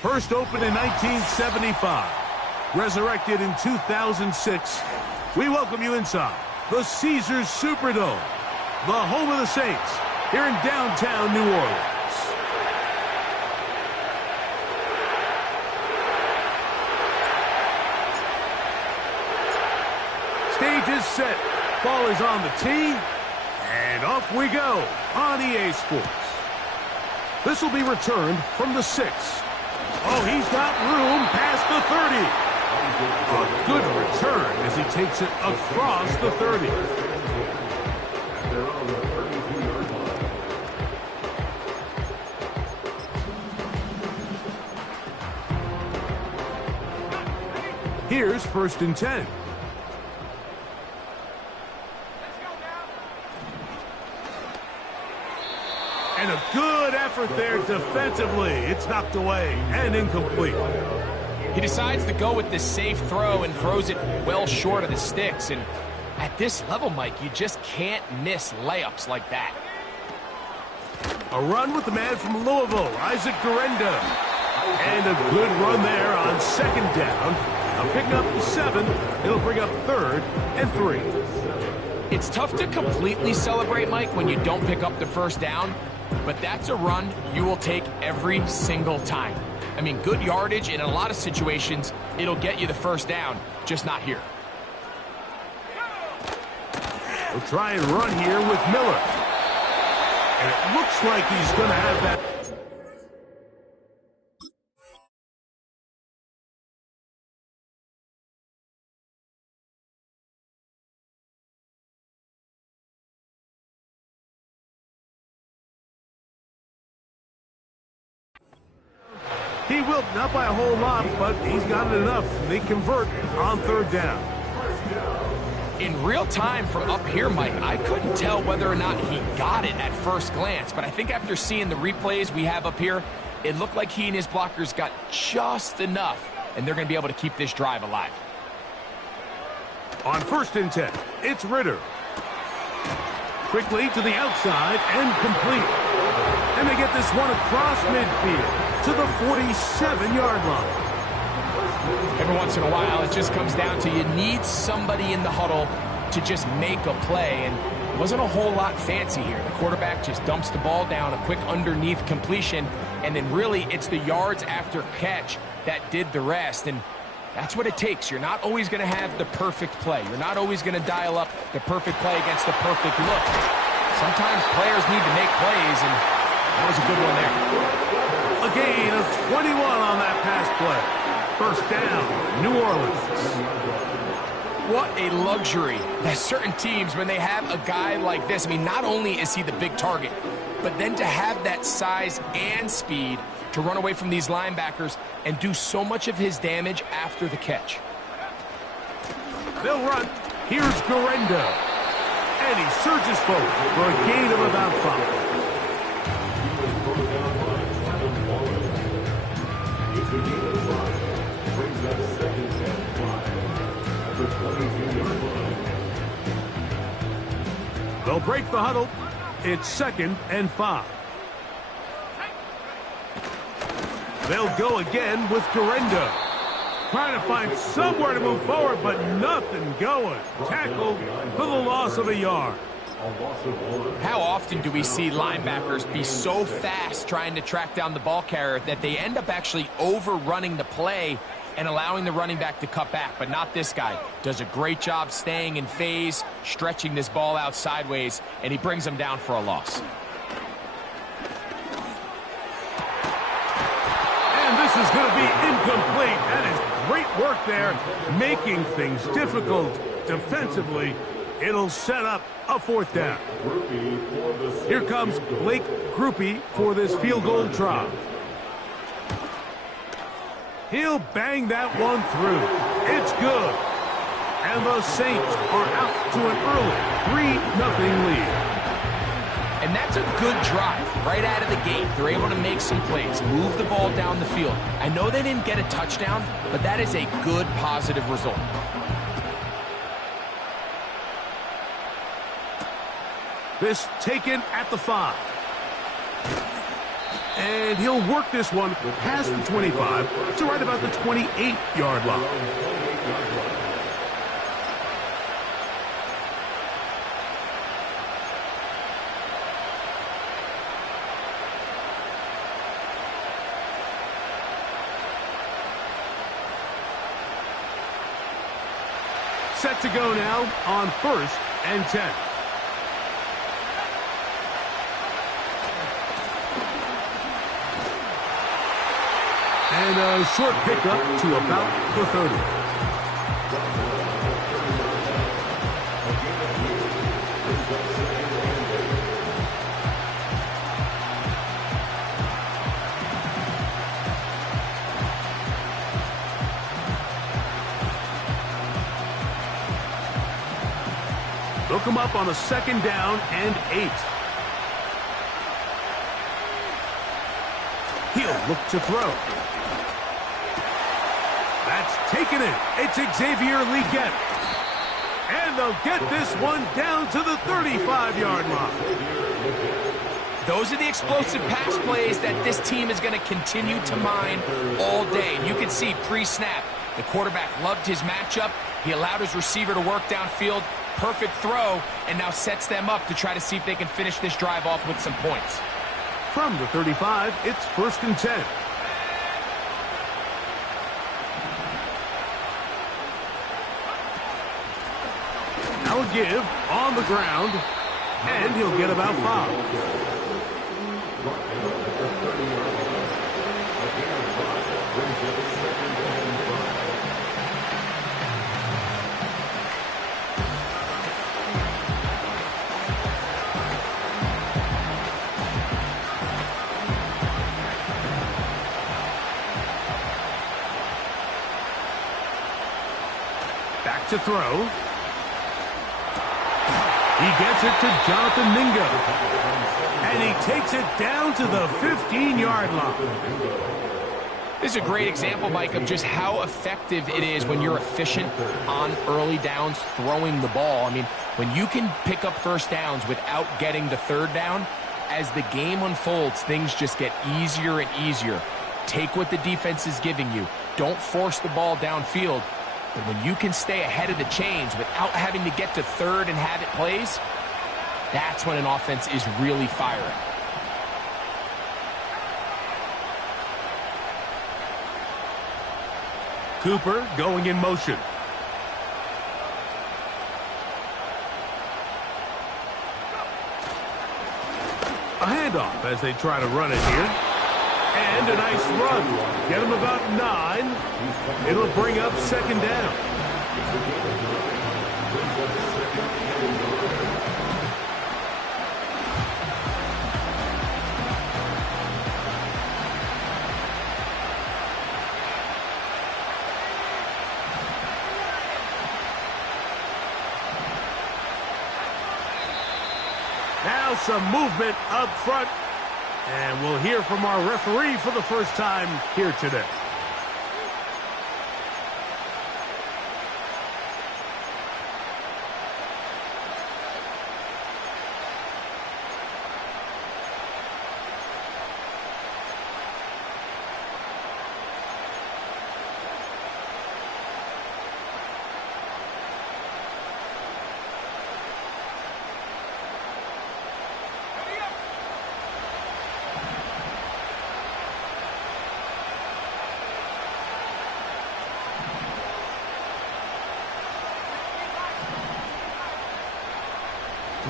First opened in 1975, resurrected in 2006, we welcome you inside the Caesars Superdome, the home of the Saints, here in downtown New Orleans. Stage is set, ball is on the tee, and off we go on EA Sports. This will be returned from the 6. Oh, he's got room past the 30. A good return as he takes it across the 30. Here's 1st and 10. And a good effort there defensively. It's knocked away and incomplete. He decides to go with this safe throw and throws it well short of the sticks. And at this level, Mike, you just can't miss layups like that. A run with the man from Louisville, Isaac Garenda. And a good run there on 2nd down. A pick up 7. It'll bring up 3rd and 3. It's tough to completely celebrate, Mike, when you don't pick up the 1st down. But that's a run you will take every single time. I mean, good yardage, and in a lot of situations, it'll get you the 1st down, just not here. We'll try and run here with Miller. And it looks like he's going to have that. He will, not by a whole lot, but he's got it enough. They convert on 3rd down. In real time from up here, Mike, I couldn't tell whether or not he got it at first glance, but I think after seeing the replays we have up here, it looked like he and his blockers got just enough, and they're going to be able to keep this drive alive. On 1st and 10, it's Ritter. Quickly to the outside and complete. And they get this one across midfield to the 47-yard line. Every once in a while, it just comes down to you need somebody in the huddle to just make a play, and it wasn't a whole lot fancy here. The quarterback just dumps the ball down, a quick underneath completion, and then really it's the yards after catch that did the rest, and that's what it takes. You're not always going to have the perfect play. You're not always going to dial up the perfect play against the perfect look. Sometimes players need to make plays, and that was a good one there. A gain of 21 on that pass play. 1st down, New Orleans. What a luxury that certain teams, when they have a guy like this, I mean, not only is he the big target, but then to have that size and speed to run away from these linebackers and do so much of his damage after the catch. They'll run. Here's Garenda. And he surges forward for a gain of about 5. They'll break the huddle. It's 2nd and 5. They'll go again with Garenda. Trying to find somewhere to move forward, but nothing going. Tackled for the loss of a yard. How often do we see linebackers be so fast trying to track down the ball carrier that they end up actually overrunning the play and allowing the running back to cut back? But not this guy. Does a great job staying in phase, stretching this ball out sideways, and he brings them down for a loss. And this is going to be incomplete. That is great work there, making things difficult defensively. It'll set up a 4th down. Here comes Blake Groupie for this field goal try. He'll bang that one through. It's good. And the Saints are out to an early 3-0 lead. And that's a good drive right out of the gate. They're able to make some plays, move the ball down the field. I know they didn't get a touchdown, but that is a good, positive result. This taken at the 5. And he'll work this one past the 25 to right about the 28-yard line. Set to go now on 1st and 10. And a short pickup to about the 30. They'll come up on a 2nd down and 8. He'll look to throw. That's taken in. It's Xavier Legette. And they'll get this one down to the 35-yard line. Those are the explosive pass plays that this team is going to continue to mine all day. And you can see pre-snap, the quarterback loved his matchup. He allowed his receiver to work downfield. Perfect throw, and now sets them up to try to see if they can finish this drive off with some points. From the 35, it's 1st and 10. Now a give on the ground, and he'll get about 5. Back to throw. He gets it to Jonathan Mingo. And he takes it down to the 15-yard line. This is a great example, Mike, of just how effective it is when you're efficient on early downs throwing the ball. I mean, when you can pick up 1st downs without getting the 3rd down, as the game unfolds, things just get easier and easier. Take what the defense is giving you. Don't force the ball downfield. But when you can stay ahead of the chains without having to get to 3rd and have it plays, that's when an offense is really firing. Cooper going in motion. A handoff as they try to run it here. And a nice run. Get him about 9. It'll bring up 2nd down. Now some movement up front. And we'll hear from our referee for the first time here today.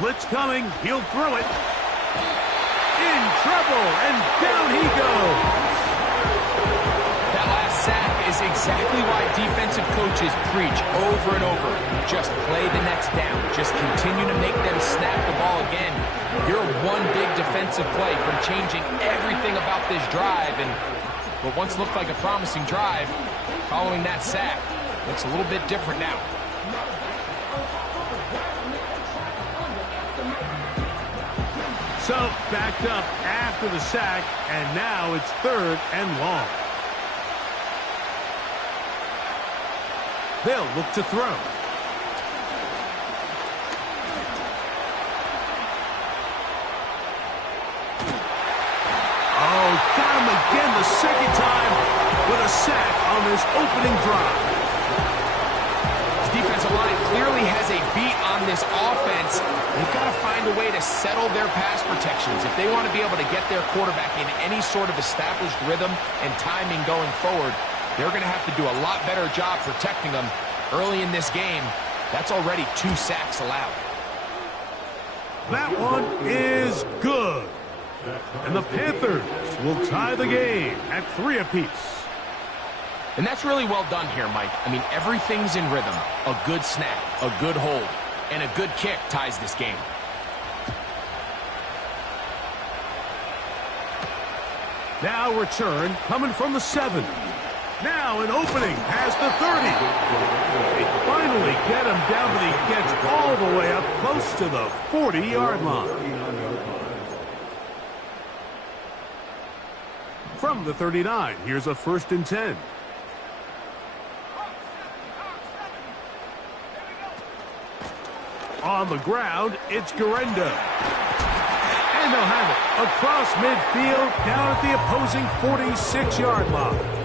Blitz coming. He'll throw it. In trouble, and down he goes. That last sack is exactly why defensive coaches preach over and over. Just play the next down. Just continue to make them snap the ball again. You're one big defensive play from changing everything about this drive. And what once looked like a promising drive, following that sack, looks a little bit different now. So, backed up after the sack, and now it's 3rd and long. They'll look to throw. Oh, got him again the second time with a sack on this opening drive. This defensive line clearly has a beat on this offense. They've got to find a way to settle their pass protections. If they want to be able to get their quarterback in any sort of established rhythm and timing going forward, they're going to have to do a lot better job protecting them. Early in this game, that's already 2 sacks allowed. That one is good. And the Panthers will tie the game at 3 apiece. And that's really well done here, Mike. I mean, everything's in rhythm. A good snap, a good hold, and a good kick ties this game. Now return coming from the 7. Now an opening past the 30. They finally get him down, but he gets all the way up close to the 40-yard line. From the 39, here's a 1st and 10. On the ground, it's Garenda. And they'll have it across midfield down at the opposing 46-yard line.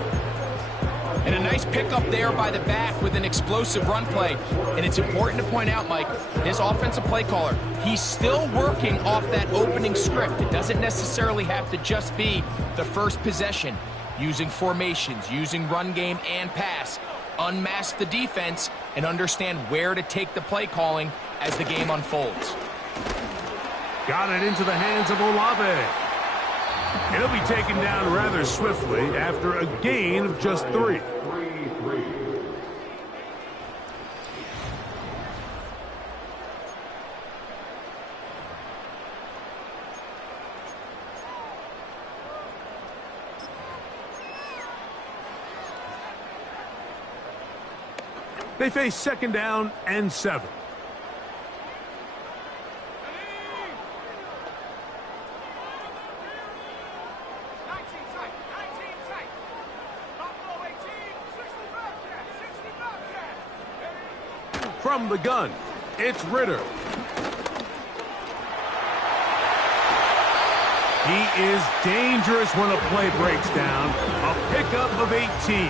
And a nice pickup there by the back with an explosive run play. And it's important to point out, Mike, his offensive play caller, he's still working off that opening script. It doesn't necessarily have to just be the first possession. Using formations, using run game and pass. Unmask the defense and understand where to take the play calling as the game unfolds. Got it into the hands of Olave. He'll be taken down rather swiftly after a gain of just 3. They face 2nd down and 7. From the gun, it's Ritter. He is dangerous when a play breaks down. A pickup of 18.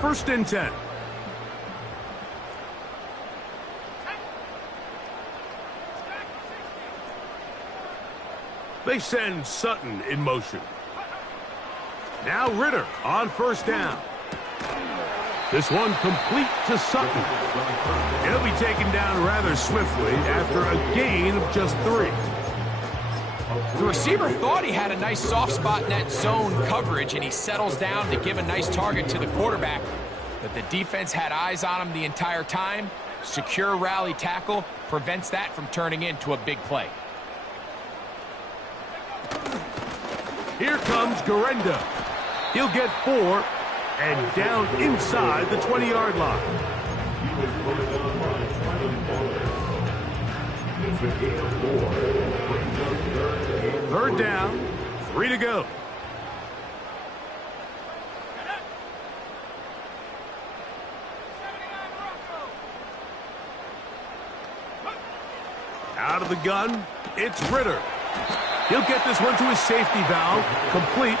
First and 10. They send Sutton in motion. Now Ritter on 1st down. This one complete to Sutton. He'll be taken down rather swiftly after a gain of just 3. The receiver thought he had a nice soft spot in that zone coverage, and he settles down to give a nice target to the quarterback. But the defense had eyes on him the entire time. Secure rally tackle prevents that from turning into a big play. Here comes Garenda. He'll get 4 and down inside the 20-yard line. 3rd down, 3 to go. Out of the gun, it's Ritter. He'll get this one to his safety valve, complete.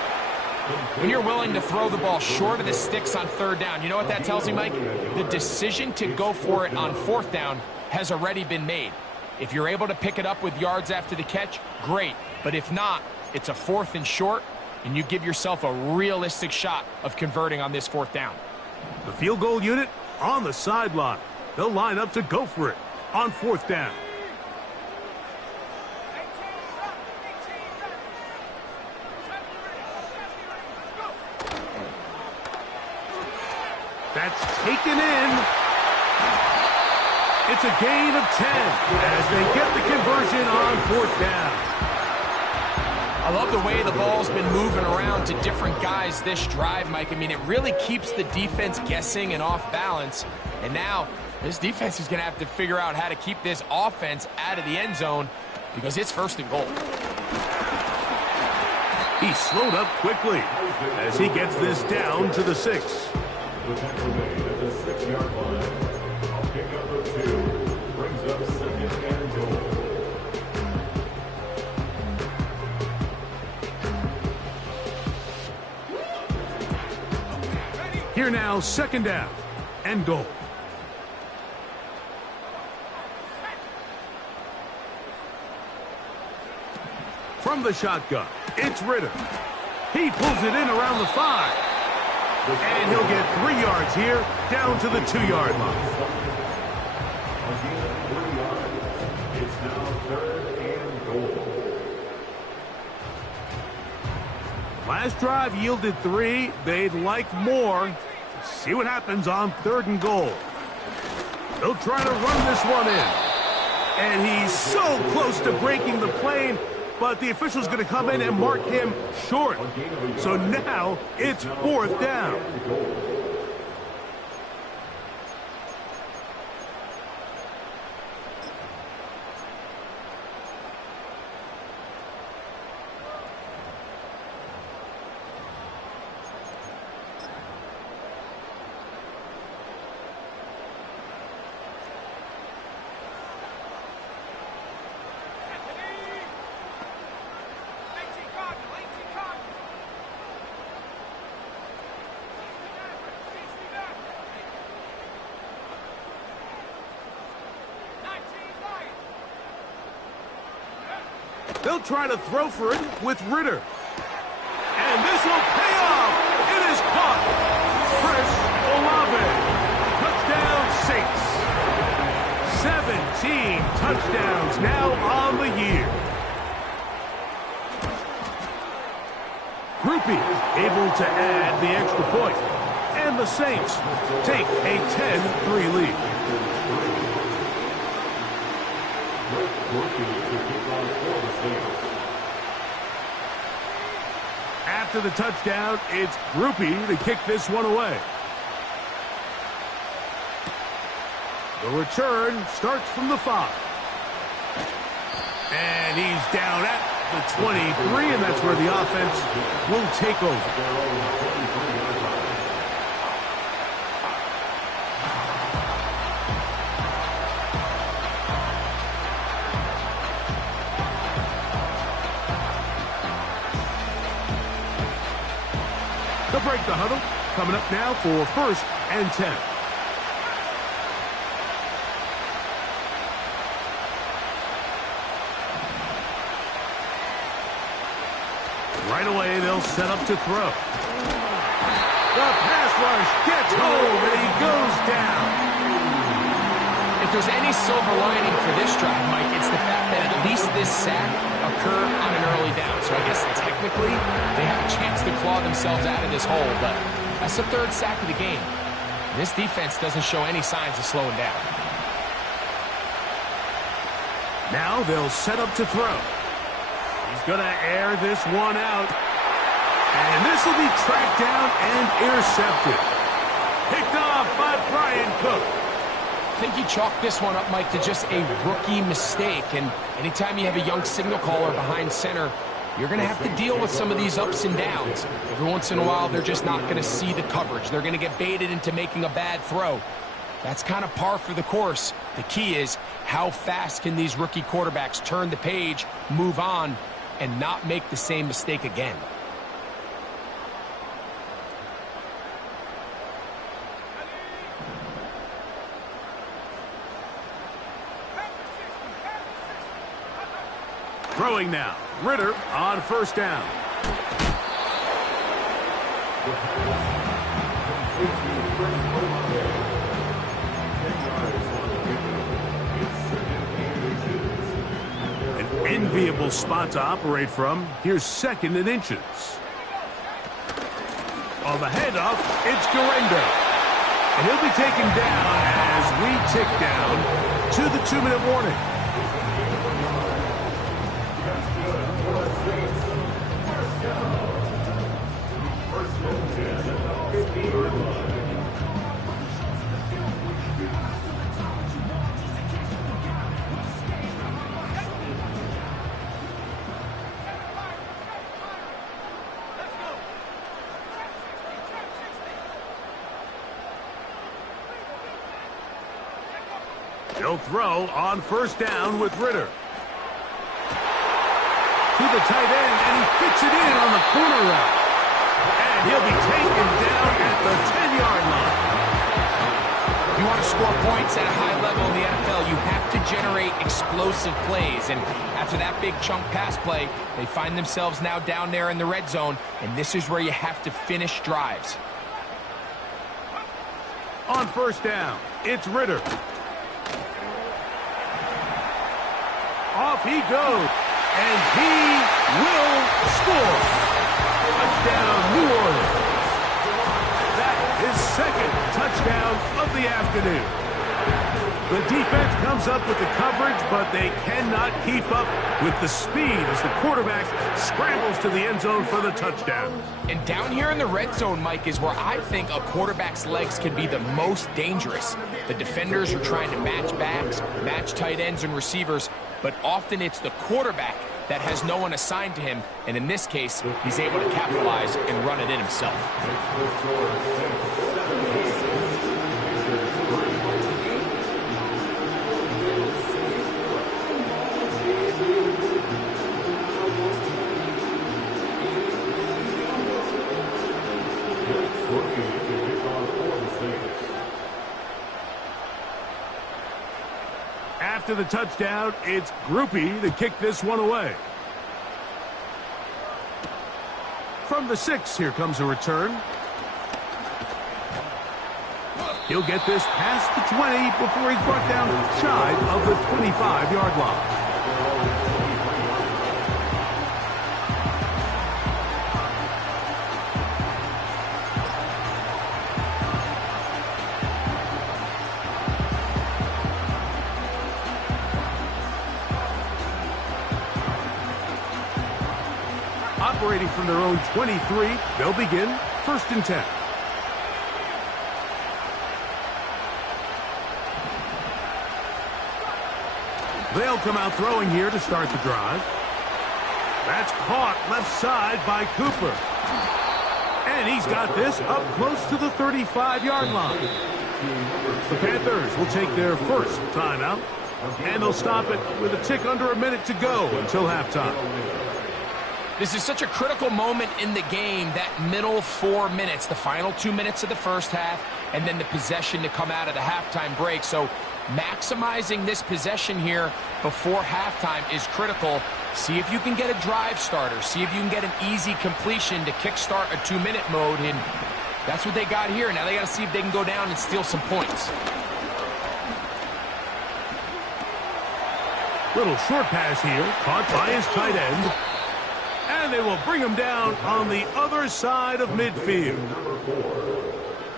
When you're willing to throw the ball short of the sticks on 3rd down, you know what that tells me, Mike? The decision to go for it on 4th down has already been made. If you're able to pick it up with yards after the catch, great. But if not, it's a 4th and short, and you give yourself a realistic shot of converting on this 4th down. The field goal unit on the sideline. They'll line up to go for it on 4th down. That's taken in. It's a gain of 10 as they get the conversion on 4th down. I love the way the ball's been moving around to different guys this drive, Mike. I mean, it really keeps the defense guessing and off balance. And now this defense is going to have to figure out how to keep this offense out of the end zone because it's 1st and goal. He slowed up quickly as he gets this down to the 6. The tackle made at the 6-yard line. Here now, second down and goal. From the shotgun, it's Ritter. He pulls it in around the 5. And he'll get 3 yards here, down to the 2-yard line. It's now third and goal. Last drive yielded 3. They'd like more. Let's see what happens on 3rd and goal. They'll try to run this one in. And he's so close to breaking the plane, but the official's going to come in and mark him short. So now it's 4th down. They'll try to throw for it with Ritter. And this will pay off. It is caught. Chris Olave. Touchdown Saints. 17 touchdowns now on the year. Groupie able to add the extra point. And the Saints take a 10-3 lead. After the touchdown, it's Groupie to kick this one away. The return starts from the 5. And he's down at the 23, and that's where the offense will take over. They'll break the huddle. Coming up now for 1st and 10. Right away, they'll set up to throw. The pass rush gets home, and he goes down. If there's any silver lining for this drive, Mike, it's the fact that at least this sack occurred on an early down. So I guess technically they have a chance to claw themselves out of this hole, but that's the 3rd sack of the game. This defense doesn't show any signs of slowing down. Now they'll set up to throw. He's going to air this one out. And this will be tracked down and intercepted. Picked off by Brian Cook. I think he chalked this one up, Mike, to just a rookie mistake. And anytime you have a young signal caller behind center, you're going to have to deal with some of these ups and downs. Every once in a while, they're just not going to see the coverage. They're going to get baited into making a bad throw. That's kind of par for the course. The key is how fast can these rookie quarterbacks turn the page, move on, and not make the same mistake again. Throwing now. Ritter on 1st down. An enviable spot to operate from. Here's 2nd and inches. On the handoff, it's Garendo. And he'll be taken down as we tick down to the 2-minute warning. He'll throw on 1st down with Ritter. To the tight end, and he fits it in on the corner route. And He'll be taken down at the 10-yard line. If you want to score points at a high level in the NFL, you have to generate explosive plays. And after that big chunk pass play, they find themselves now down there in the red zone, and this is where you have to finish drives. On first down, it's Ritter. Off he goes, and he will score. Touchdown, New Orleans. That is second touchdown of the afternoon. The defense comes up with the coverage, but they cannot keep up with the speed as the quarterback scrambles to the end zone for the touchdown. And down here in the red zone, Mike, is where I think a quarterback's legs can be the most dangerous. The defenders are trying to match backs, match tight ends and receivers, but often it's the quarterback that has no one assigned to him, and in this case, he's able to capitalize and run it in himself. After the touchdown, it's Groupie to kick this one away. From the 6, here comes a return. He'll get this past the 20 before he's brought down shy of the 25-yard line. Operating from their own 23, they'll begin 1st and 10. They'll come out throwing here to start the drive. That's caught left side by Cooper. And he's got this up close to the 35-yard line. The Panthers will take their first timeout, and they'll stop it with a tick under a minute to go until halftime. This is such a critical moment in the game, that middle 4 minutes, the final 2 minutes of the first half, and then the possession to come out of the halftime break. So maximizing this possession here before halftime is critical. See if you can get a drive starter. See if you can get an easy completion to kickstart a 2-minute mode, and that's what they got here. Now they got to see if they can go down and steal some points. Little short pass here, caught by his tight end. And they will bring him down on the other side of midfield.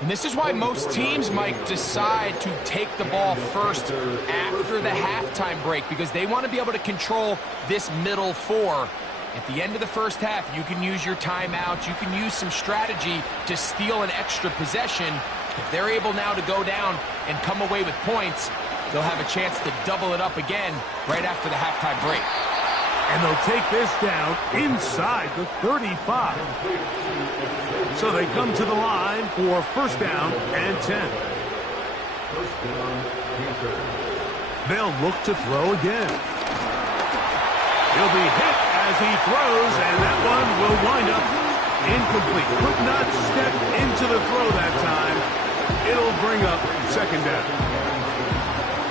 And this is why most teams might decide to take the ball first after the halftime break, because they want to be able to control this middle 4. At the end of the first half, you can use your timeouts. You can use some strategy to steal an extra possession. If they're able now to go down and come away with points, they'll have a chance to double it up again right after the halftime break. And they'll take this down inside the 35. So they come to the line for 1st down and 10. They'll look to throw again. He'll be hit as he throws, and that one will wind up incomplete. Could not step into the throw that time. It'll bring up 2nd down.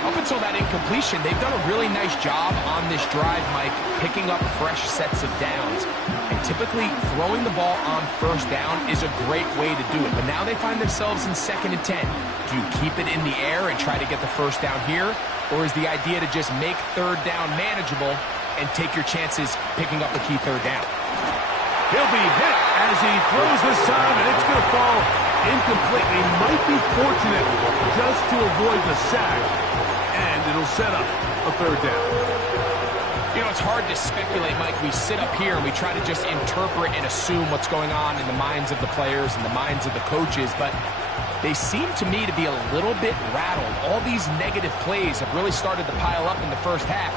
Up until that incompletion, they've done a really nice job on this drive, Mike, picking up fresh sets of downs. And typically, throwing the ball on 1st down is a great way to do it. But now they find themselves in 2nd and 10. Do you keep it in the air and try to get the 1st down here? Or is the idea to just make 3rd down manageable and take your chances picking up a key 3rd down? He'll be hit as he throws this time, and it's going to fall incomplete. He might be fortunate just to avoid the sack. And it'll set up a 3rd down. You know, it's hard to speculate, Mike. We sit up here and we try to just interpret and assume what's going on in the minds of the players and the minds of the coaches, but they seem to me to be a little bit rattled. All these negative plays have really started to pile up in the first half.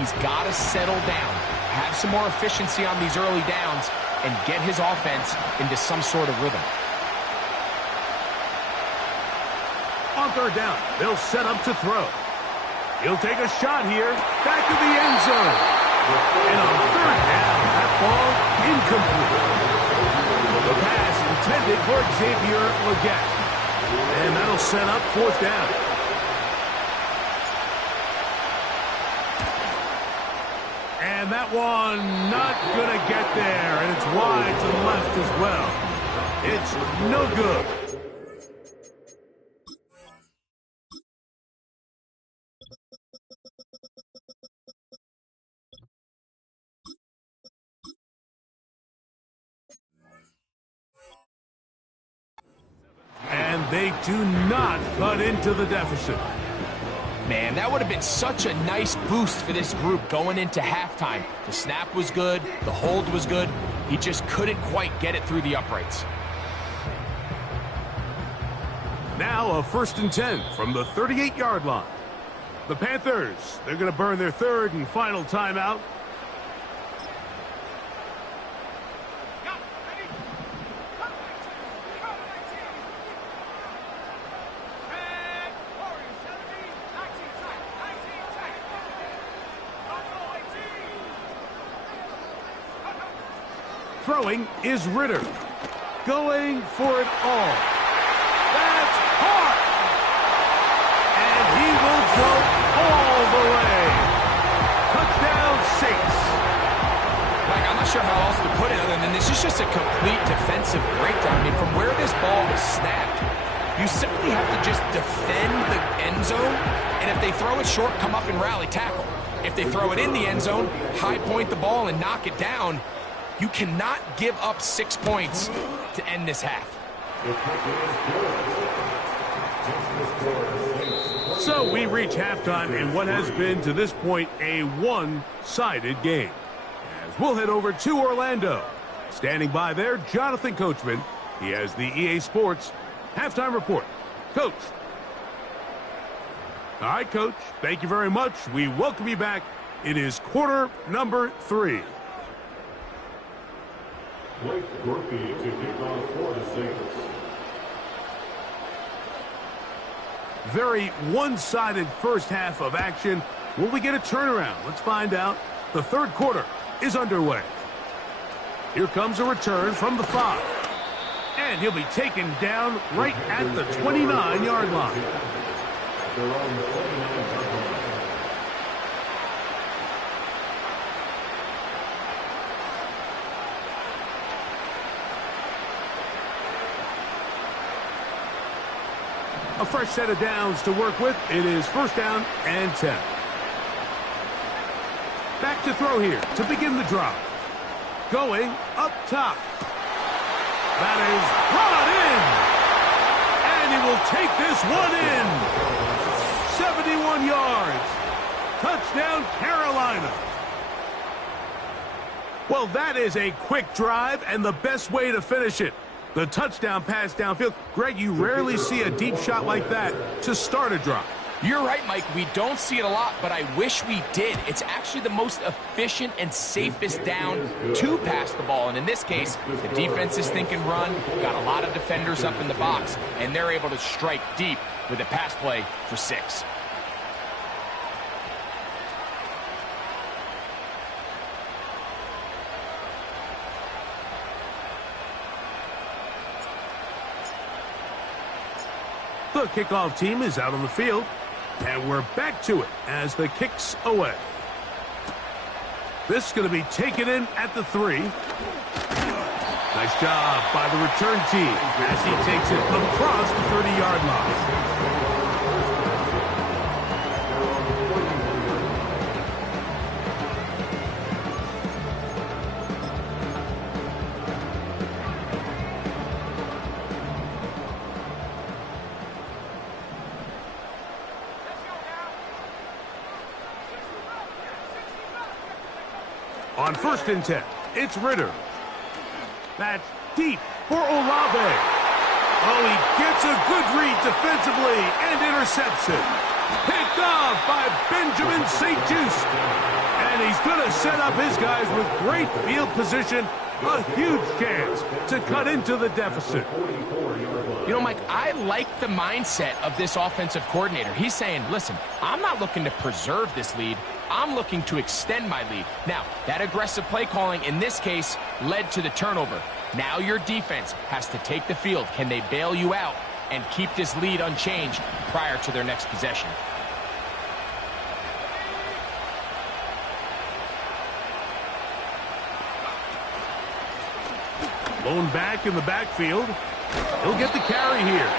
He's got to settle down, have some more efficiency on these early downs, and get his offense into some sort of rhythm. On 3rd down, they'll set up to throw. He'll take a shot here, back to the end zone. And on 3rd down, that ball incomplete. The pass intended for Xavier Legette. And that'll set up fourth down. And that one not going to get there. And it's wide to the left as well. It's no good. And they do not cut into the deficit. Man, that would have been such a nice boost for this group going into halftime. The snap was good. The hold was good. He just couldn't quite get it through the uprights. Now a 1st and 10 from the 38-yard line. The Panthers, they're going to burn their third and final timeout. Throwing is Ritter. Going for it all. That's hard. And he will go all the way. Touchdown Saints. Mike, I'm not sure how else to put it other than this is just a complete defensive breakdown. I mean, from where this ball was snapped, you simply have to just defend the end zone, and if they throw it short, come up and rally tackle. If they throw it in the end zone, high point the ball and knock it down. You cannot give up 6 points to end this half. So we reach halftime in what has been, to this point, a one-sided game. As we'll head over to Orlando. Standing by there, Jonathan Coachman. He has the EA Sports halftime report. Coach. All right, Coach. Thank you very much. We welcome you back. It is quarter number 3. Blake Murphy to kick off for the Saints. Very one-sided first half of action. Will we get a turnaround? Let's find out. The third quarter is underway. Here comes a return from the 5. And he'll be taken down right at the 29-yard line. They're on the 29-yard line. A fresh set of downs to work with. It is 1st down and 10. Back to throw here to begin the drive. Going up top. That is brought in. And he will take this one in. 71 yards. Touchdown, Carolina. Well, that is a quick drive and the best way to finish it. The touchdown pass downfield. Greg, you rarely see a deep shot like that to start a drive. You're right, Mike. We don't see it a lot, but I wish we did. It's actually the most efficient and safest down to pass the ball. And in this case, the defense is thinking run, got a lot of defenders up in the box, and they're able to strike deep with a pass play for 6. The kickoff team is out on the field, and we're back to it as the kick's away. This is going to be taken in at the 3. Nice job by the return team as he takes it across the 30-yard line. On 1st and 10, it's Ritter. That's deep for Olave. Oh, he gets a good read defensively and intercepts it. Picked off by Benjamin St-Juste. And he's going to set up his guys with great field position. A huge chance to cut into the deficit. You know, Mike, I like the mindset of this offensive coordinator. He's saying, listen, I'm not looking to preserve this lead. I'm looking to extend my lead. Now, that aggressive play calling in this case led to the turnover. Now your defense has to take the field. Can they bail you out and keep this lead unchanged prior to their next possession? Blown back in the backfield. He'll get the carry here.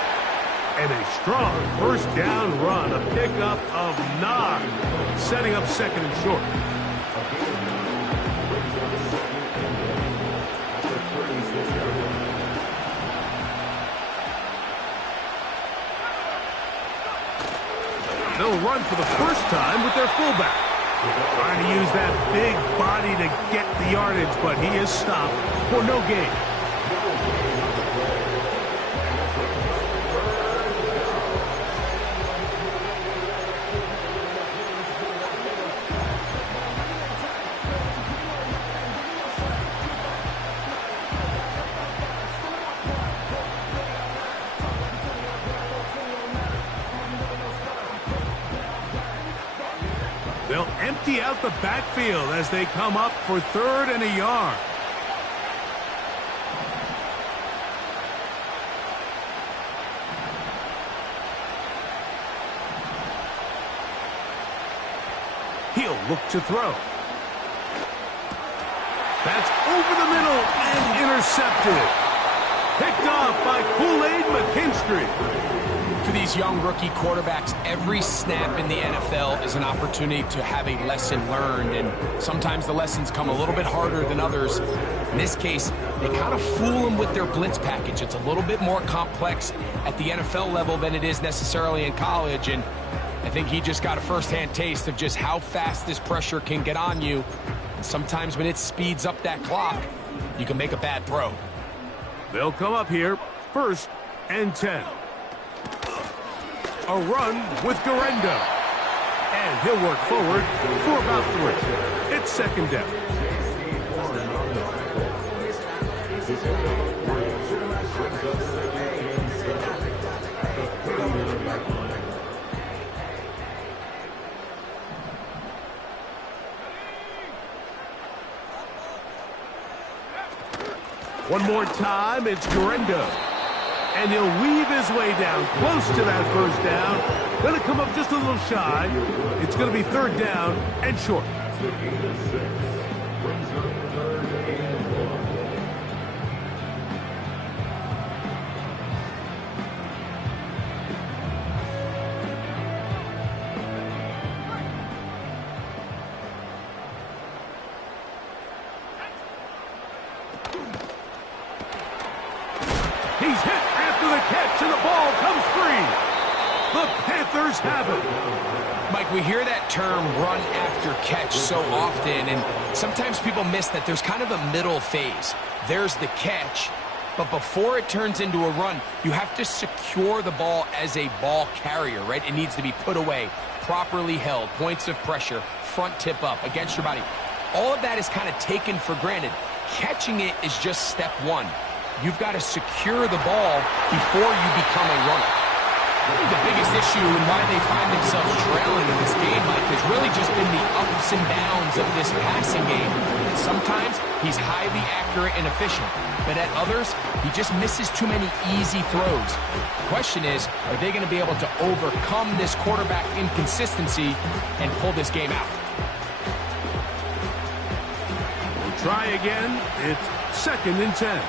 And a strong first down run, a pickup of 9, setting up second and short. They'll run for the first time with their fullback. Trying to use that big body to get the yardage, but he is stopped for no gain. They'll empty out the backfield as they come up for 3rd and a yard. He'll look to throw. That's over the middle and intercepted. Picked off by Kool-Aid McKinstry. For these young rookie quarterbacks, every snap in the NFL is an opportunity to have a lesson learned, and sometimes the lessons come a little bit harder than others. In this case, they kind of fool them with their blitz package. It's a little bit more complex at the NFL level than it is necessarily in college, and I think he just got a first-hand taste of just how fast this pressure can get on you. And sometimes when it speeds up that clock, you can make a bad throw. They'll come up here, 1st and 10. A run with Garenda. And he'll work forward for about 3. It's 2nd down. One more time, it's Garenda. And he'll weave his way down close to that 1st down. Going to come up just a little shy. It's going to be 3rd down and short. He's hit after the catch, and the ball comes free. The Panthers have it. Mike, we hear that term run after catch so often, and sometimes people miss that there's kind of a middle phase. There's the catch, but before it turns into a run, you have to secure the ball as a ball carrier, right? It needs to be put away, properly held, points of pressure, front tip up against your body. All of that is kind of taken for granted. Catching it is just step 1. You've got to secure the ball before you become a runner. The biggest issue and why they find themselves trailing in this game, Mike, has really just been the ups and downs of this passing game. And sometimes he's highly accurate and efficient, but at others, he just misses too many easy throws. The question is, are they going to be able to overcome this quarterback inconsistency and pull this game out? We'll try again. It's 2nd and 10.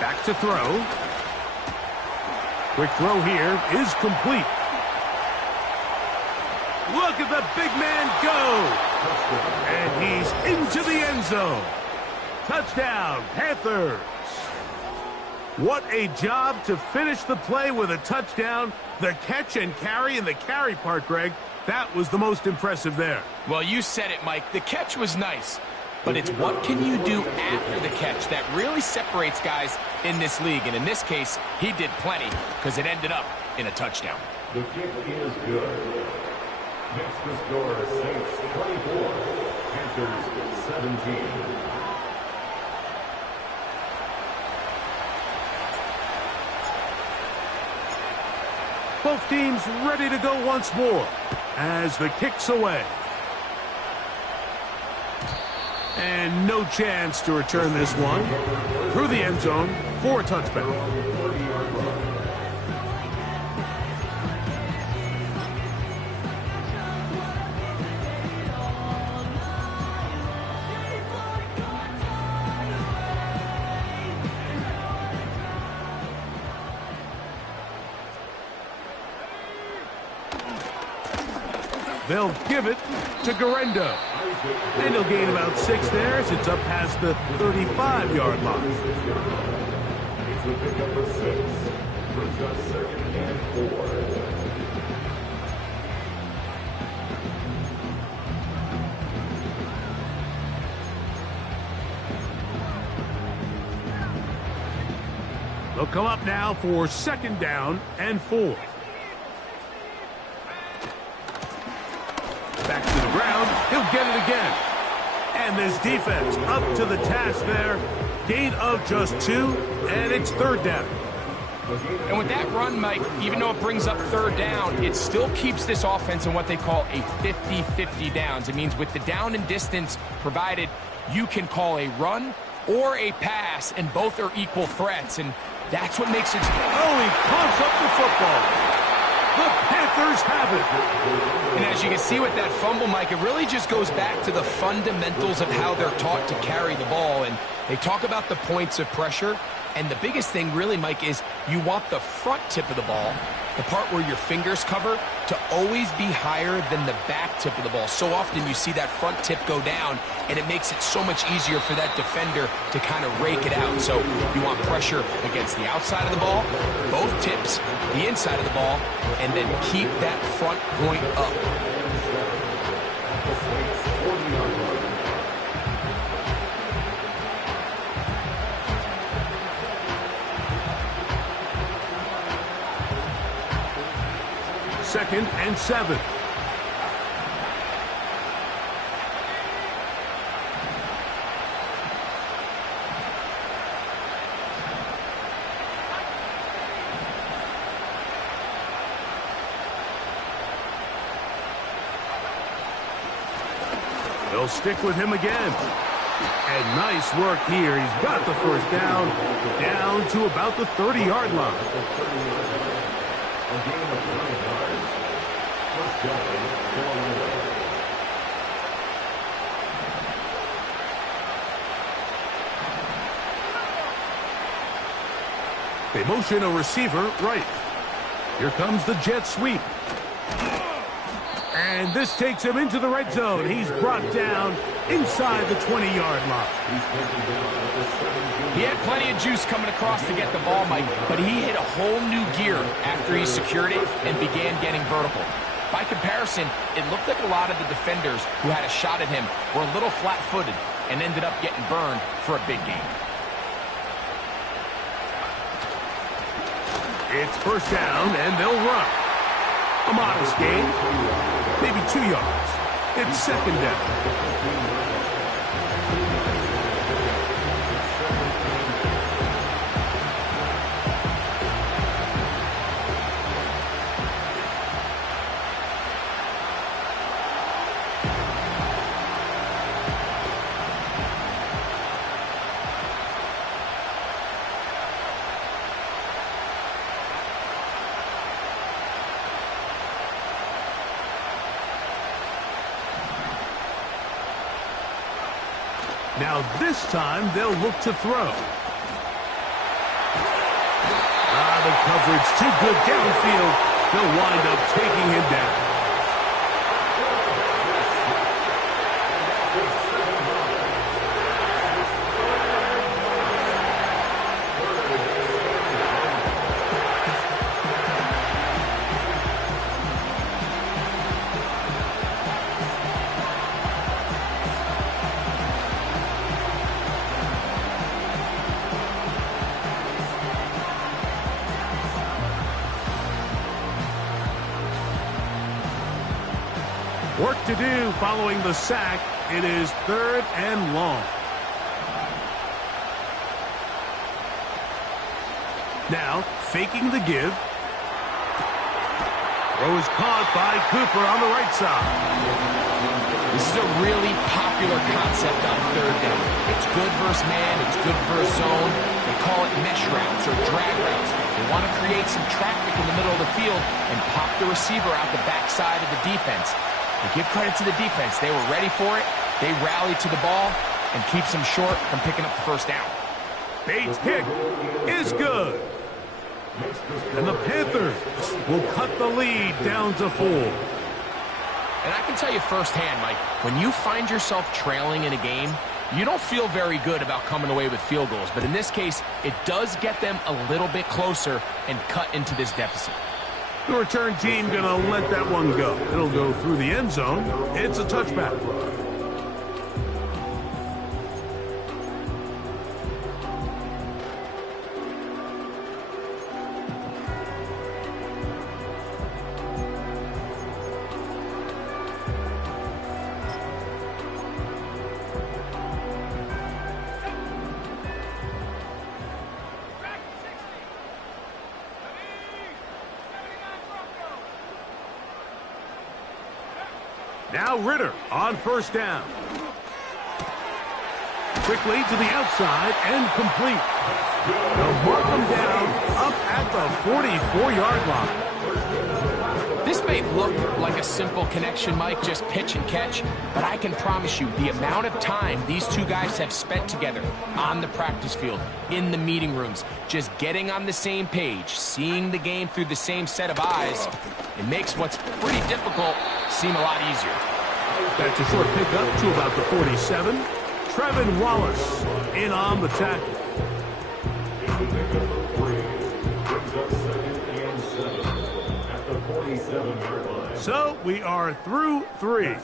Back to throw. Quick throw here is complete. Look at the big man go. And he's into the end zone. Touchdown, Panthers. What a job to finish the play with a touchdown. The catch and carry, and the carry part, Greg, that was the most impressive there. Well, you said it, Mike. The catch was nice. But it's what can you do after the catch that really separates guys in this league. And in this case, he did plenty because it ended up in a touchdown. The kick is good. Makes the score Saints 24, Panthers 17. Both teams ready to go once more. as the kick's away. And no chance to return this one through the end zone for a touchback. They'll give it to Garendo. And he'll gain about 6 there as it's up past the 35-yard line. It's a pick up of 6. Brings up 2nd and 4. They'll come up now for 2nd down and 4. Back to the ground. He'll get it again. And this defense up to the task there. Gain of just 2, and it's 3rd down. And with that run, Mike, even though it brings up 3rd down, it still keeps this offense in what they call a 50-50 downs. It means with the down and distance provided, you can call a run or a pass, and both are equal threats, and that's what makes it... Oh, he pumps up the football. The Panthers have it. And as you can see with that fumble, Mike, it really just goes back to the fundamentals of how they're taught to carry the ball. And they talk about the points of pressure. And the biggest thing really, Mike, is you want the front tip of the ball, the part where your fingers cover, to always be higher than the back tip of the ball. So often you see that front tip go down, and it makes it so much easier for that defender to kind of rake it out. So you want pressure against the outside of the ball, both tips, the inside of the ball, and then keep that front point up. Second and 7. They'll stick with him again. And nice work here. He's got the 1st down to about the 30-yard line. A gain of 9 yards. First down, 4. They motion a receiver right. Here comes the jet sweep. And this takes him into the red zone. He's brought down inside the 20-yard line. He had plenty of juice coming across to get the ball, Mike, but he hit a whole new gear after he secured it and began getting vertical. By comparison, it looked like a lot of the defenders who had a shot at him were a little flat-footed and ended up getting burned for a big gain. It's 1st down, and they'll run. A modest gain, maybe 2 yards. It's 2nd down. Now this time they'll look to throw. The coverage too good downfield. They'll wind up taking him down. Work to do following the sack. It is 3rd and long. Now, faking the give. Throw is caught by Cooper on the right side. This is a really popular concept on third down. It's good versus man, it's good versus zone. They call it mesh routes or drag routes. They want to create some traffic in the middle of the field and pop the receiver out the backside of the defense. And give credit to the defense. They were ready for it. They rallied to the ball and keeps them short from picking up the first down. Bates' kick is good. And the Panthers will cut the lead down to 4. And I can tell you firsthand, Mike, when you find yourself trailing in a game, you don't feel very good about coming away with field goals. But in this case, it does get them a little bit closer and cut into this deficit. The return team going to let that one go. It'll go through the end zone. It's a touchback. Now Ritter on first down. Quickly to the outside and complete. They'll mark them down up at the 44-yard line. This may look like a simple connection, Mike, just pitch and catch, but I can promise you the amount of time these two guys have spent together on the practice field, in the meeting rooms, just getting on the same page, seeing the game through the same set of eyes, it makes what's pretty difficult seem a lot easier. That's a short pickup to about the 47. Trevin Wallace in on the tackle. So we are through 3.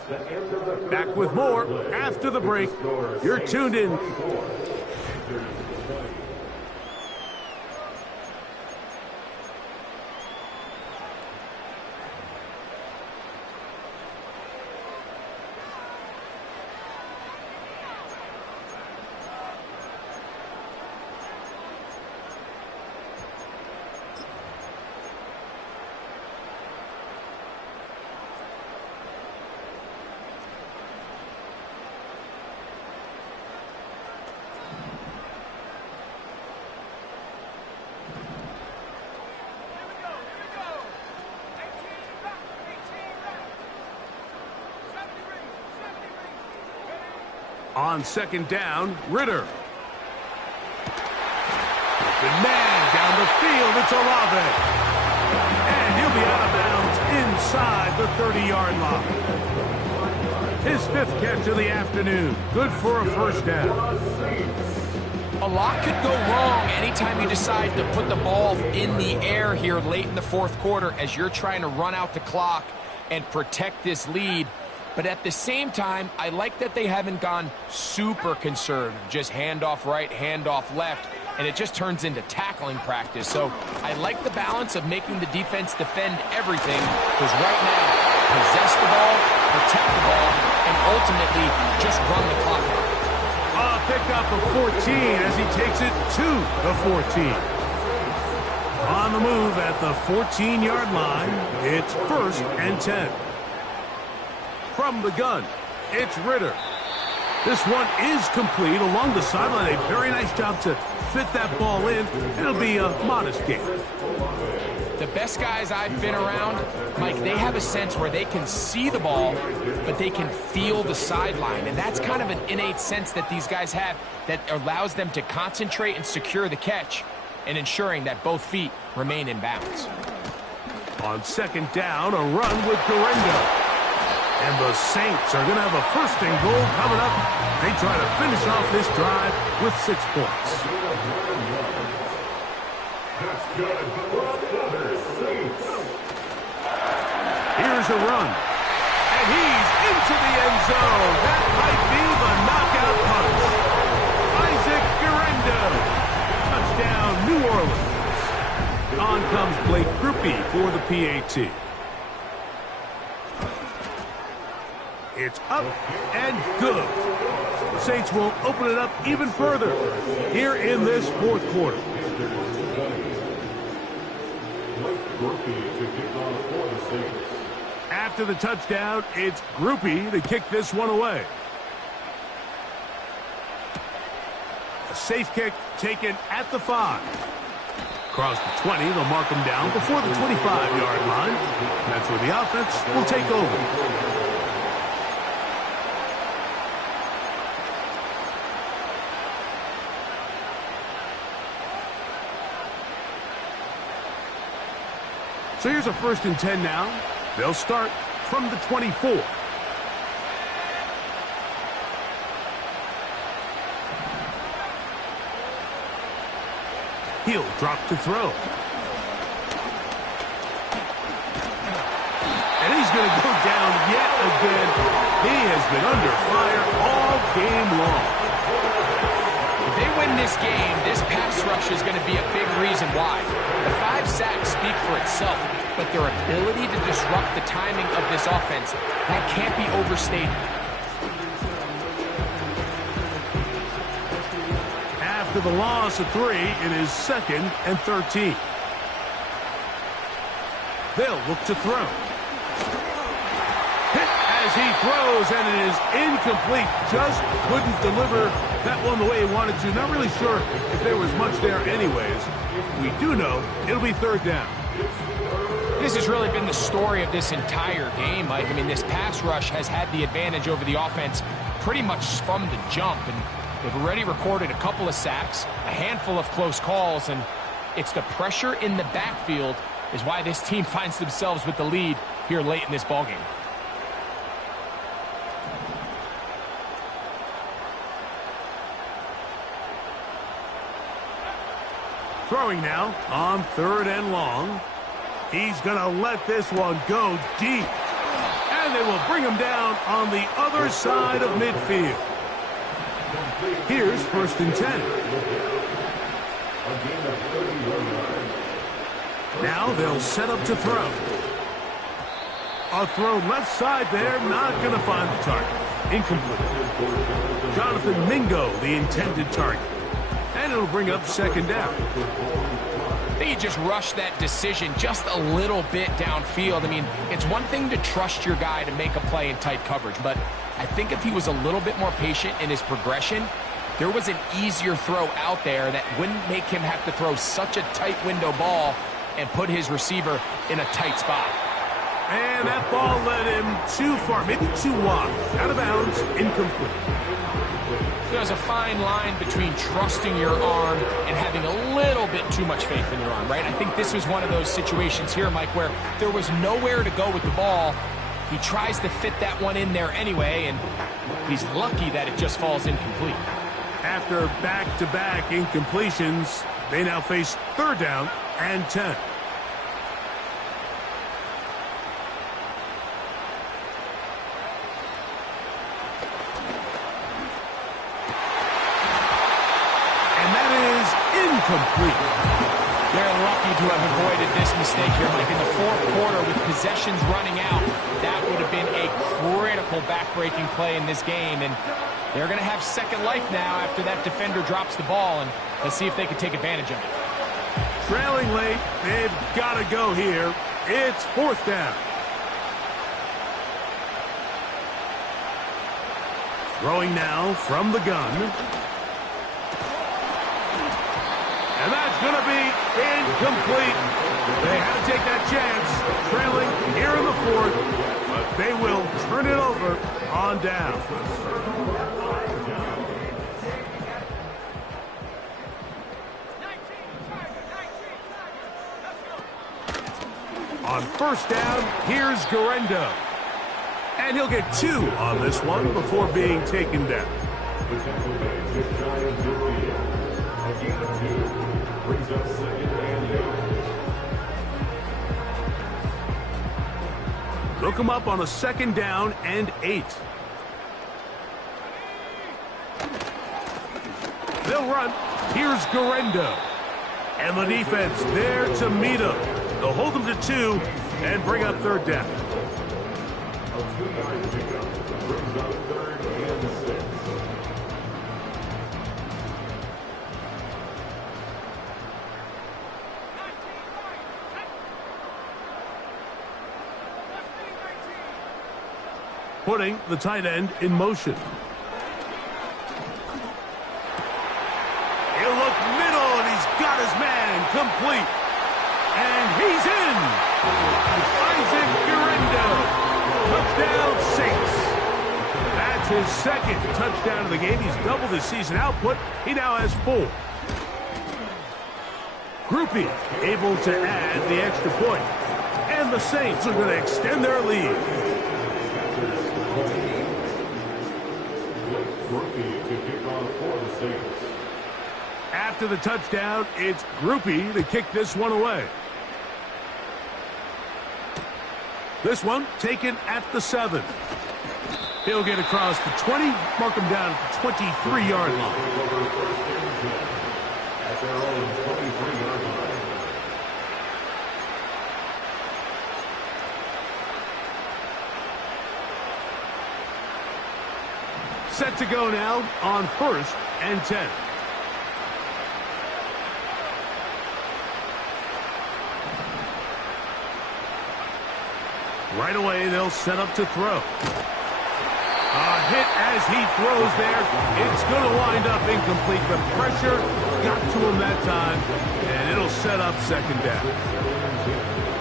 Back with more after the break. You're tuned in. On second down, Ritter. Open man down the field. It's Olave. And he'll be out of bounds inside the 30-yard line. His 5th catch of the afternoon. Good for a first down. A lot could go wrong anytime you decide to put the ball in the air here late in the 4th quarter as you're trying to run out the clock and protect this lead. But at the same time, I like that they haven't gone super conservative, just handoff right, handoff left, and it just turns into tackling practice. So I like the balance of making the defense defend everything, because right now, possess the ball, protect the ball, and ultimately just run the clock out. Pick up a 14 as he takes it to the 14. On the move at the 14-yard line, it's 1st and 10. From the gun, it's Ritter. This one is complete along the sideline. A very nice job to fit that ball in. It'll be a modest gain. The best guys I've been around, Mike, they have a sense where they can see the ball, but they can feel the sideline. And that's kind of an innate sense that these guys have that allows them to concentrate and secure the catch and ensuring that both feet remain in bounds. On second down, a run with Guerrero. And the Saints are going to have a 1st and goal coming up. They try to finish off this drive with 6 points. That's good. Here's a run. And he's into the end zone. That might be the knockout punch. Isaac Guerrero. Touchdown, New Orleans. On comes Blake Grupe for the PAT. It's up and good. The Saints will open it up even further here in this 4th quarter. Groupie to kick off for the Saints. After the touchdown, it's Groupie to kick this one away. A safe kick taken at the 5. Across the 20, they'll mark him down before the 25-yard line. That's where the offense will take over. So here's a 1st and 10 now. They'll start from the 24. He'll drop to throw. And he's going to go down yet again. He has been under fire all game long. If they win this game, this pass rush is going to be a big reason why. The 5 sacks speak for itself, but their ability to disrupt the timing of this offense, that can't be overstated. After the loss of 3, it is 2nd and 13. They'll look to throw. Hit as he throws, and it is incomplete. Just couldn't deliver that one the way he wanted to. Not really sure if there was much there anyways. We do know it'll be 3rd down. This has really been the story of this entire game, Mike. I mean, this pass rush has had the advantage over the offense pretty much from the jump, and they've already recorded a couple of sacks, a handful of close calls, and it's the pressure in the backfield is why this team finds themselves with the lead here late in this ballgame. Throwing now on 3rd and long. He's going to let this one go deep. And they will bring him down on the other side of midfield. Here's 1st and 10. Now they'll set up to throw. A throw left side there, not going to find the target. Incomplete. Jonathan Mingo, the intended target. And it'll bring up 2nd down. I think he just rushed that decision just a little bit downfield. I mean, it's one thing to trust your guy to make a play in tight coverage, but I think if he was a little bit more patient in his progression, there was an easier throw out there that wouldn't make him have to throw such a tight window ball and put his receiver in a tight spot. And that ball led him too far, maybe too wide. Out of bounds, incomplete. There's a fine line between trusting your arm and having a little bit too much faith in your arm, right? I think this was one of those situations here, Mike, where there was nowhere to go with the ball. He tries to fit that one in there anyway, and he's lucky that it just falls incomplete. After back-to-back incompletions, they now face 3rd down and 10. Complete. They're lucky to have avoided this mistake here, Mike. In the 4th quarter, with possessions running out, that would have been a critical back-breaking play in this game, and they're going to have second life now after that defender drops the ball, and let's see if they can take advantage of it. Trailing late, they've got to go here. It's 4th down. Throwing now from the gun. And that's going to be incomplete. They had to take that chance, trailing here in the 4th, but they will turn it over on down. On 1st down, here's Garendo. And he'll get 2 on this one before being taken down. Brings up 2nd and 8. Look him up on a 2nd down and 8. They'll run. Here's Garendo. And the defense there to meet him. They'll hold him to 2 and bring up 3rd down. A 2-yard pickup brings up 3rd and 6. putting the tight end in motion. He'll look middle, and he's got his man complete. And he's in. Isaac Guerrero. Touchdown, Saints. That's his second touchdown of the game. He's doubled his season output. He now has 4. Groupie able to add the extra point. And the Saints are going to extend their lead. After the touchdown, it's Groupie to kick this one away. This one taken at the 7. He'll get across the 20, mark him down at the 23-yard line. At their own 23-yard line. Set to go now on 1st and 10. Right away, they'll set up to throw. A hit as he throws there. It's going to wind up incomplete. The pressure got to him that time, and it'll set up second down.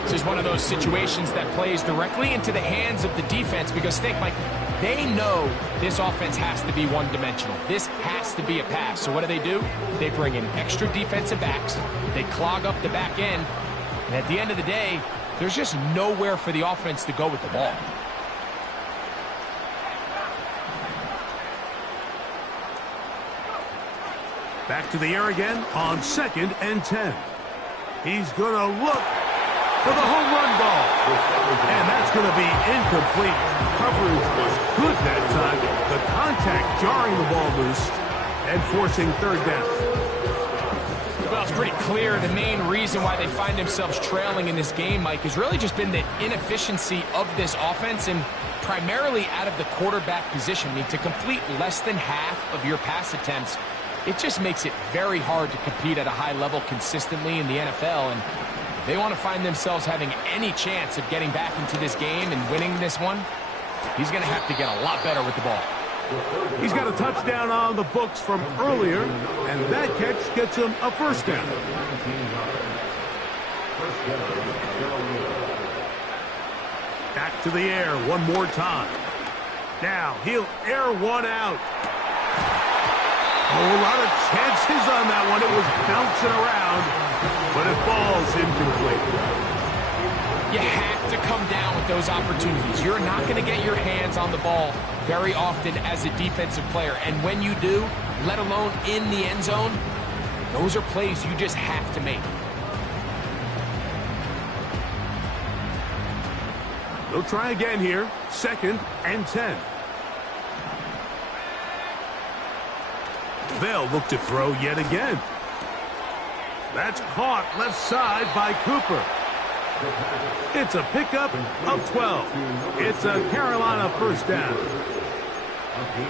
This is one of those situations that plays directly into the hands of the defense because think, Mike, they know this offense has to be one-dimensional. This has to be a pass. So what do? They bring in extra defensive backs. They clog up the back end. And at the end of the day, there's just nowhere for the offense to go with the ball. Back to the air again on 2nd and 10. He's going to look for the home run ball. And that's going to be incomplete. Coverage was good that time. The contact jarring the ball loose and forcing 3rd down. Well, it's pretty clear the main reason why they find themselves trailing in this game, Mike, has really just been the inefficiency of this offense and primarily out of the quarterback position. I mean, to complete less than half of your pass attempts, it just makes it very hard to compete at a high level consistently in the NFL. And if they want to find themselves having any chance of getting back into this game and winning this one, he's going to have to get a lot better with the ball. He's got a touchdown on the books from earlier, and that catch gets him a 1st down. Back to the air one more time. Now he'll air one out. A lot of chances on that one. It was bouncing around, but it falls incomplete. You have to come down with those opportunities. You're not going to get your hands on the ball very often as a defensive player. And when you do, let alone in the end zone, those are plays you just have to make. They'll try again here. 2nd and 10. They'll look to throw yet again. That's caught left side by Cooper. It's a pickup of 12. It's a Carolina 1st down.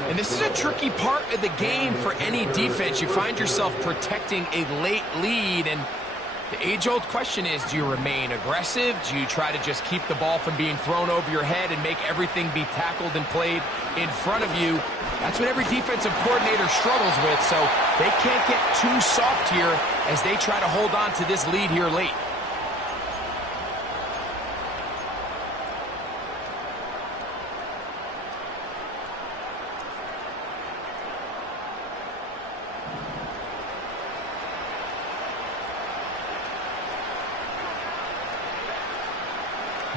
And this is a tricky part of the game for any defense. You find yourself protecting a late lead, and the age-old question is, do you remain aggressive? Do you try to just keep the ball from being thrown over your head and make everything be tackled and played in front of you? That's what every defensive coordinator struggles with, so they can't get too soft here as they try to hold on to this lead here late.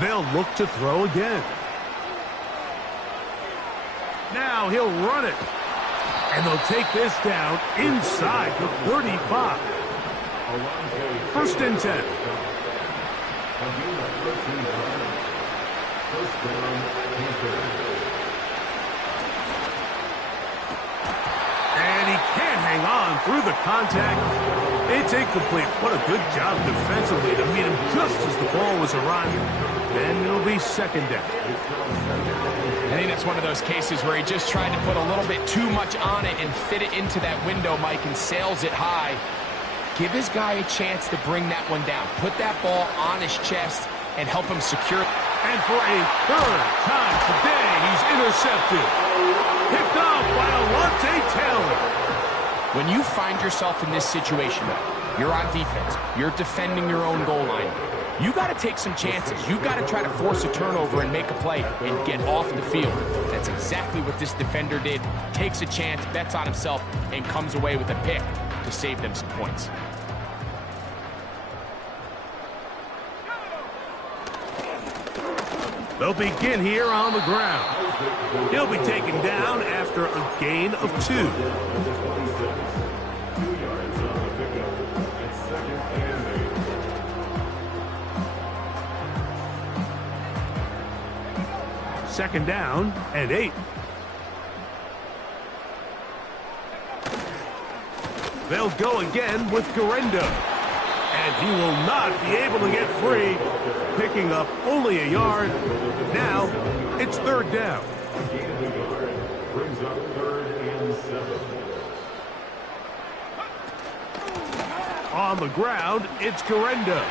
They'll look to throw again. Now he'll run it. And they'll take this down inside the 35. 1st and 10. And he can't hang on through the contact. It's incomplete. What a good job defensively to meet him just as the ball was arriving. And it'll be 2nd down. I think that's one of those cases where he just tried to put a little bit too much on it and fit it into that window, Mike, and sails it high. Give his guy a chance to bring that one down. Put that ball on his chest and help him secure it. And for a third time today, he's intercepted. Picked off by Alontae Taylor. When you find yourself in this situation, you're on defense, you're defending your own goal line, you got to take some chances. You got to try to force a turnover and make a play and get off the field. That's exactly what this defender did. Takes a chance, bets on himself, and comes away with a pick to save them some points. They'll begin here on the ground. He'll be taken down after a gain of 2. 2 yards on the pickup. It's 2nd and 8. Second down and 8. They'll go again with Garenda. And he will not be able to get free, picking up only a yard. Now, it's 3rd down. Gain of a yard brings up 3rd and 7. On the ground, it's Garenda.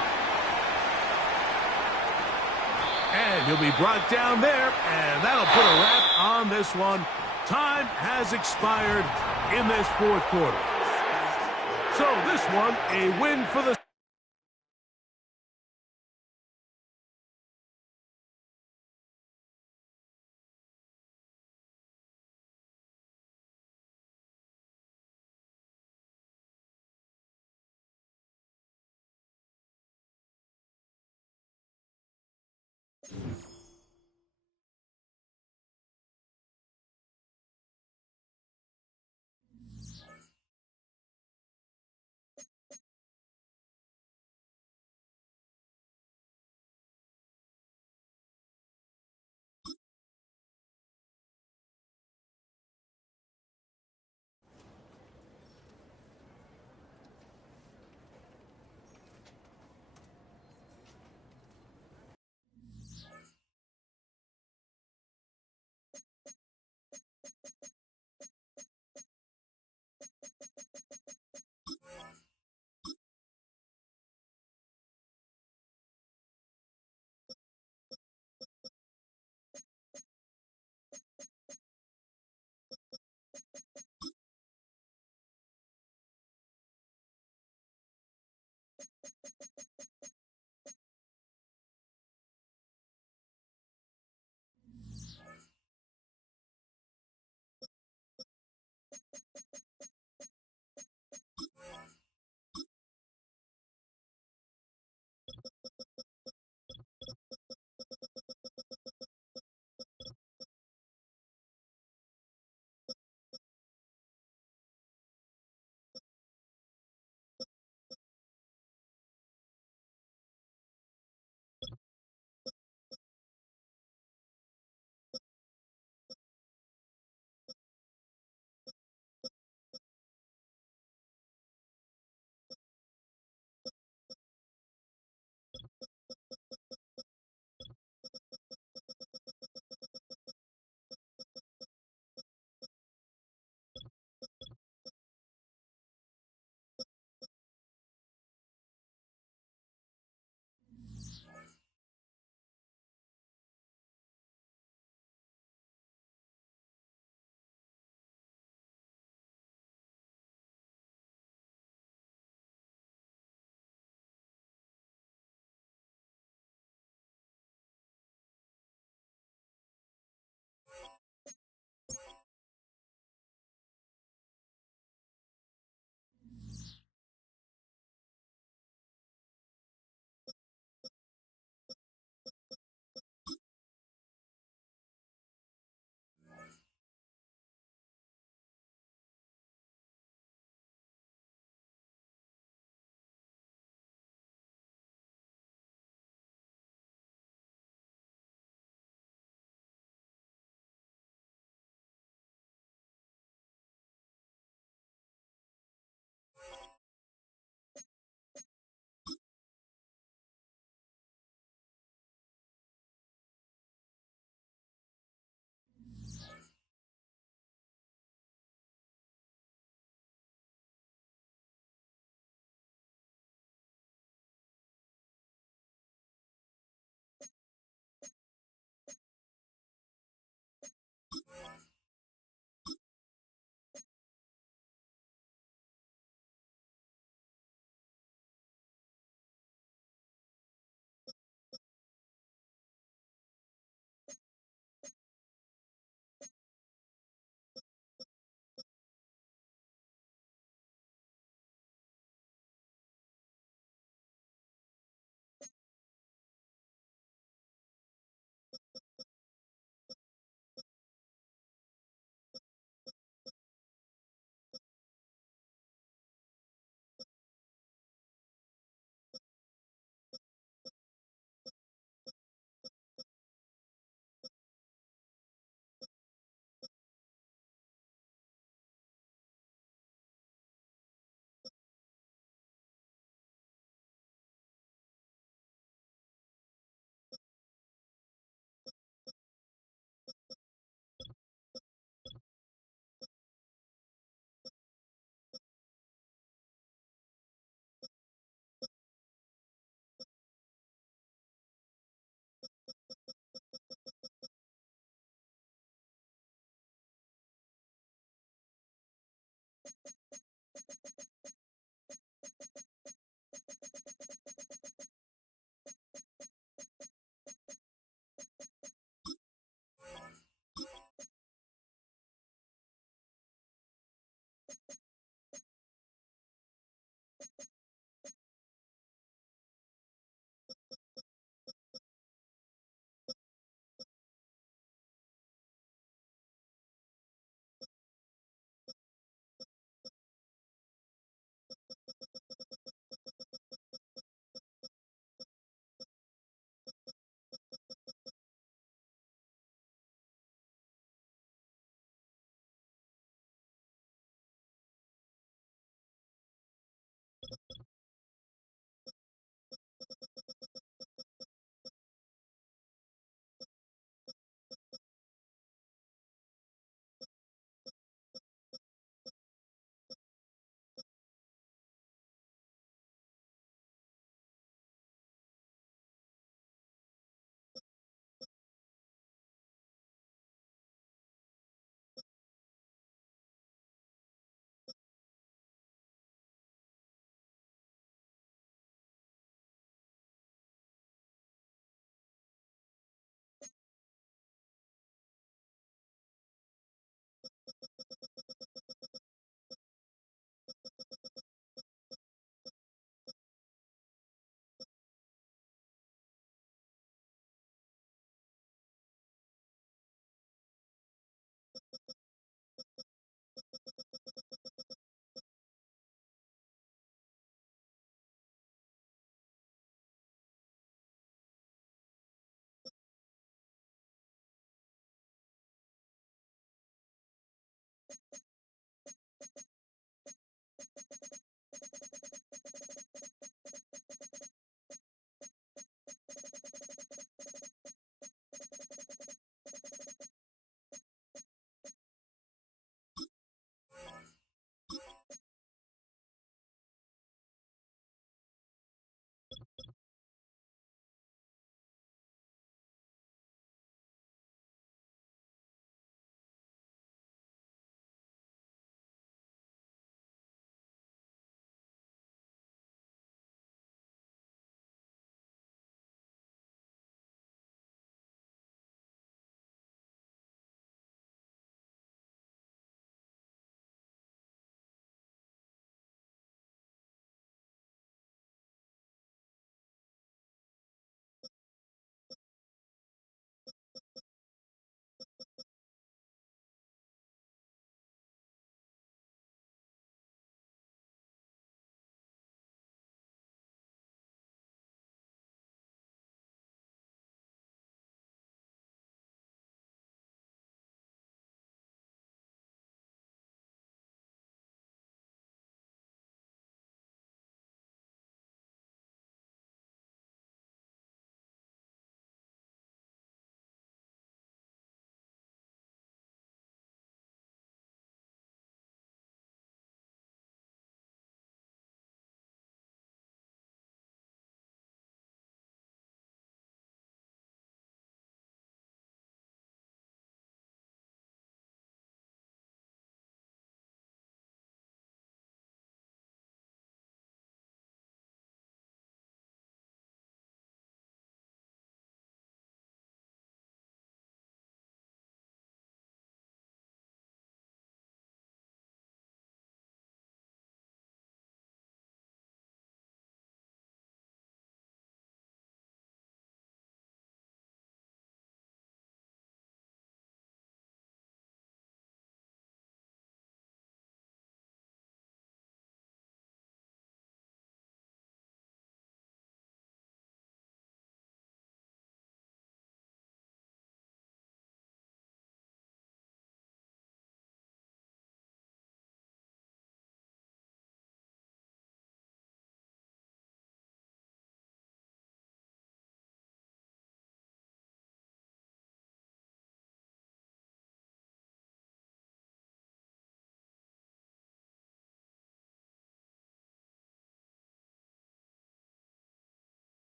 And he'll be brought down there, and that'll put a wrap on this one. Time has expired in this 4th quarter. So this one, a win for the